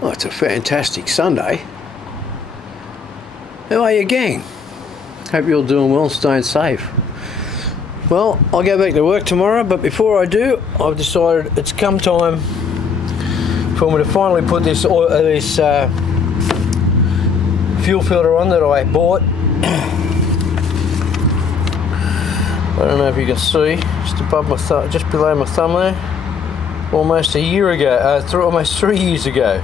Oh, it's a fantastic Sunday. How are you, gang? Hope you're all doing well and staying safe. Well, I'll go back to work tomorrow, but before I do, I've decided it's come time for me to finally put this fuel filter on that I bought. I don't know if you can see, just above my thumb, just below my thumb there. Almost a year ago, almost 3 years ago.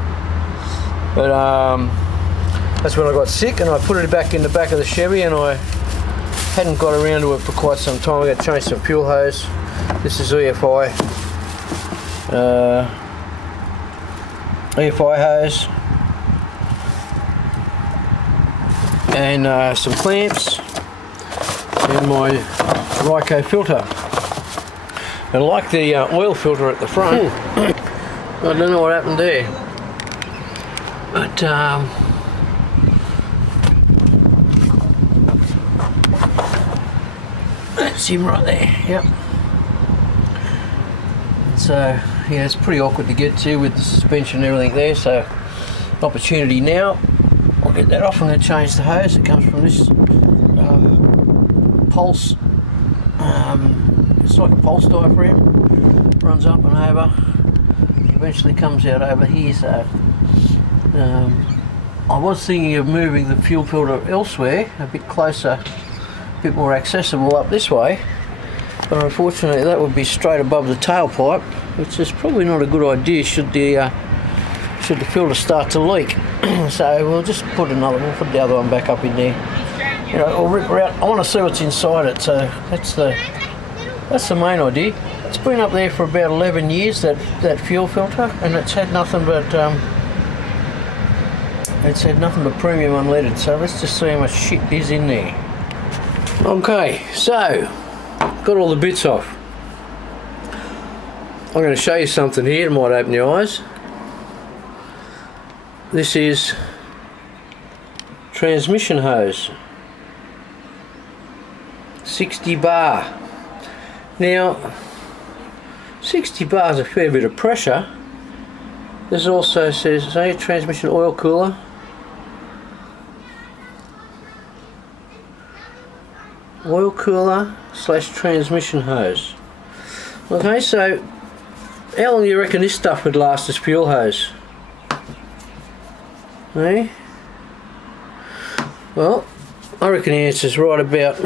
But that's when I got sick, and I put it back in the back of the Chevy, and I hadn't got around to it for quite some time. I got to change some fuel hose. This is EFI hose, and some clamps, and my Ryco filter. And like the oil filter at the front, I don't know what happened there, but that's him right there. Yep. So yeah, it's pretty awkward to get to with the suspension and everything there. So opportunity now. I'll get that off. I'm going to change the hose. It comes from this Pulse. It's like a Pulse diaphragm. Runs up and over. Eventually comes out over here. So I was thinking of moving the fuel filter elsewhere, a bit closer, a bit more accessible up this way. But unfortunately, that would be straight above the tailpipe, which is probably not a good idea should the filter start to leak. So we'll just put we'll put the other one back up in there. You know, I'll rip her out. I want to see what's inside it. So that's the main idea. It's been up there for about 11 years, that fuel filter, and it's had nothing but premium unleaded. So let's just see how much shit is in there. Okay, so got all the bits off. I'm going to show you something here. It might open your eyes. This is transmission hose, 60 bar. Now 60 bar is a fair bit of pressure. This also says, say, transmission oil cooler. Oil cooler / transmission hose. Okay, so how long do you reckon this stuff would last as fuel hose? Hey? Well, I reckon the answer's right about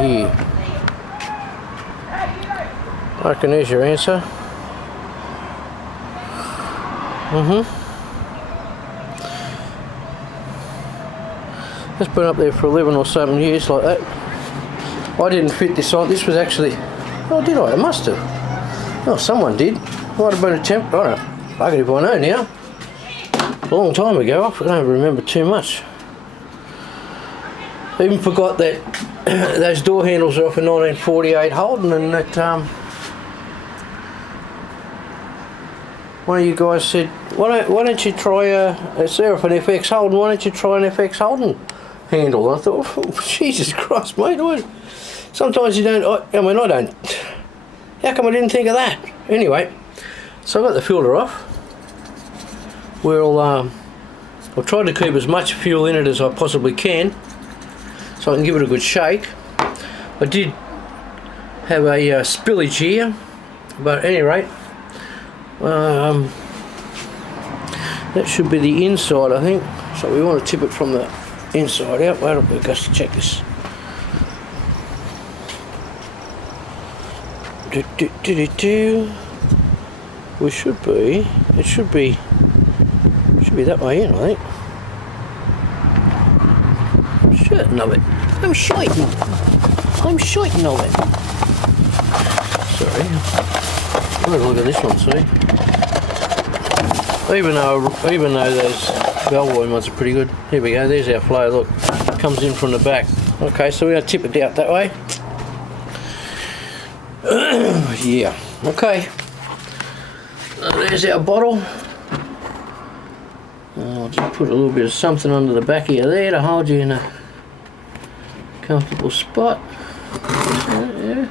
here. I reckon there's your answer. It's been up there for 11 or something years like that. I didn't fit this on. This was actually... Oh, did I? I must have. Oh, someone did. Might have been a temp. I don't know. Bugger if I know now. A long time ago. I don't remember too much. I even forgot that those door handles are off a 1948 Holden, and that one of you guys said, why don't you try it's there for an FX Holden, why don't you try an FX Holden handle? And I thought, oh, Jesus Christ, mate, sometimes you don't, I don't, how come I didn't think of that? Anyway, so I got the filter off. I'll try to keep as much fuel in it as I possibly can, so I can give it a good shake. I did have a spillage here, but at any rate, that should be the inside, I think. So we want to tip it from the inside out. Wait a minute, just check this. We should be. It should be that way in, I think. Certain of it. I'm shooting of it. Sorry. Have a look at this one, see? Even though those Bellwood ones are pretty good. Here we go, there's our flow, look. Comes in from the back. Okay, so we're going to tip it out that way. Yeah, okay. There's our bottle. I'll just put a little bit of something under the back of you there to hold you in a comfortable spot. Yeah, Yeah.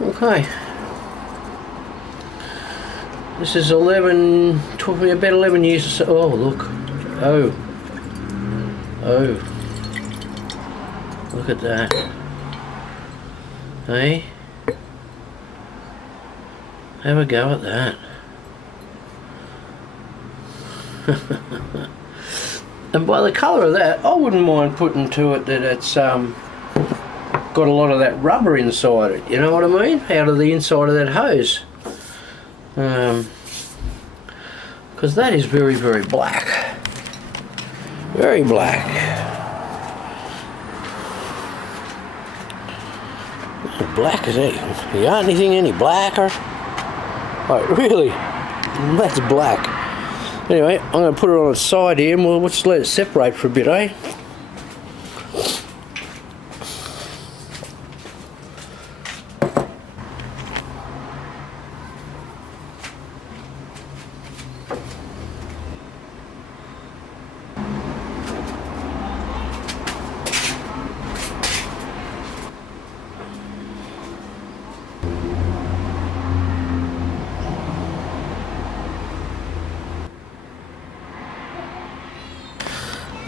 Okay. This is 11, about 11 years or so. Oh, look. Oh. Oh. Look at that. Hey? Have a go at that. And by the colour of that, I wouldn't mind putting to it that it's got a lot of that rubber inside it, you know what I mean? Out of the inside of that hose. Because that is very, very black. Very black. Black as it. You got anything any blacker? Like, really? That's black. Anyway, I'm going to put it on its side here and we'll just let it separate for a bit, eh?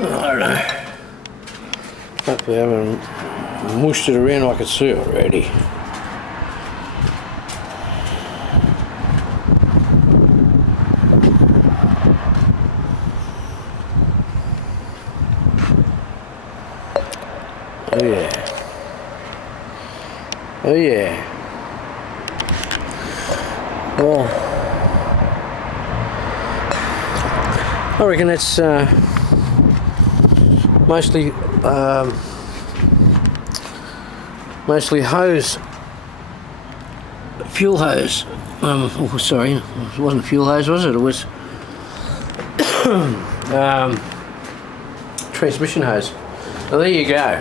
I don't know. Hopefully I haven't mushed it around like I can see already. Oh yeah. Oh yeah. Well, I reckon that's mostly hose, fuel hose. Oh, sorry, it wasn't a fuel hose, was it? It was transmission hose. Well, there you go.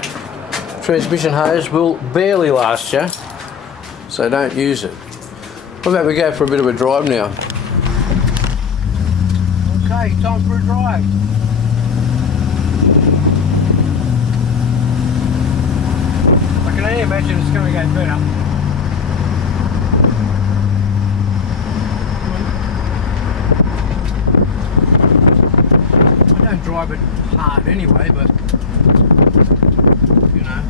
Transmission hose will barely last you, so don't use it. What about we go for a bit of a drive now? Okay, time for a drive. I can only imagine it's going to get better. I don't drive it hard anyway, but you know.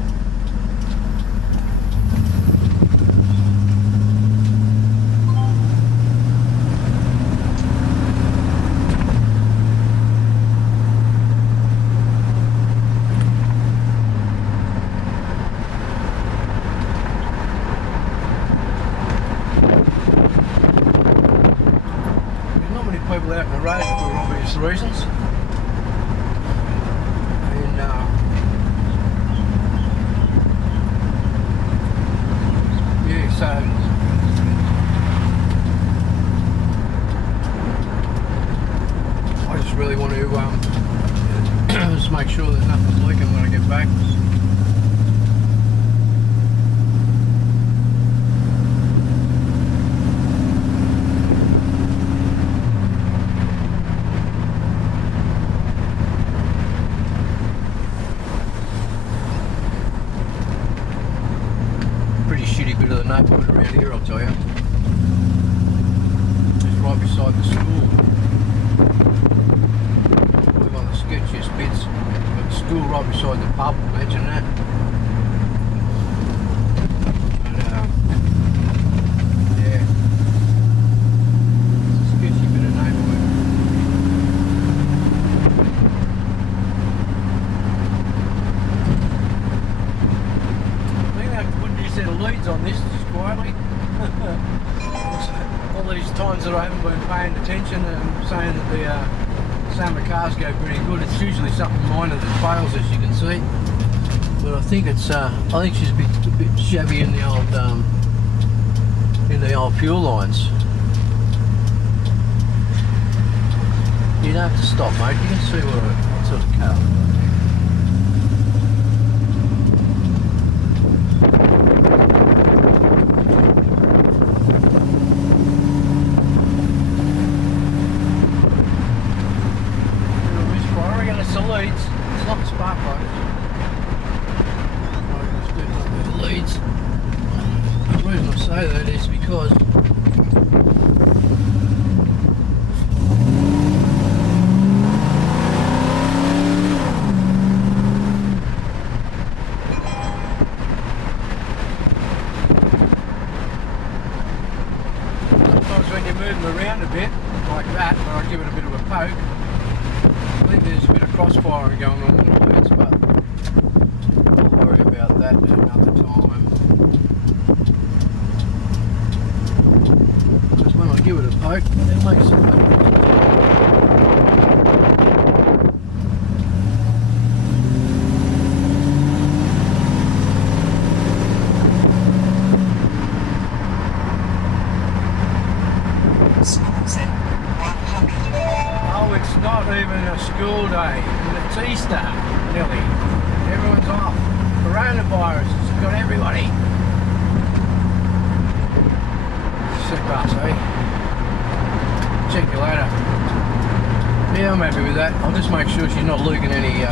People out in the road for obvious reasons, and yeah, so I just really want to just make sure that nothing's leaking when I get back. Shitty bit of the neighbourhood around here, I'll tell you. It's right beside the school. We're one of the sketchiest bits. Got the school right beside the pub, imagine that. And, yeah. It's a sketchy bit of neighbourhood. Set of leads on this just quietly. All these times that I haven't been paying attention and saying that the cars go pretty good, it's usually something minor that fails, as you can see. But I think it's I think she's a bit shabby in the old fuel lines. You don't have to stop, mate. You can see what sort of car. Leads. It's not the spark plug. I'm just doing the leads. reason I say that is because sometimes when you move them around a bit, like that, when I give it a bit of a poke, I think there's a bit of crossfiring going on a little bit, but we'll worry about that another time. Because when I give it a poke, it makes a Oh, it's not even a school day. It's Easter, nearly. Everyone's off. Coronavirus has got everybody. Sick bus, eh? Check you later. Yeah, I'm happy with that. I'll just make sure she's not leaking any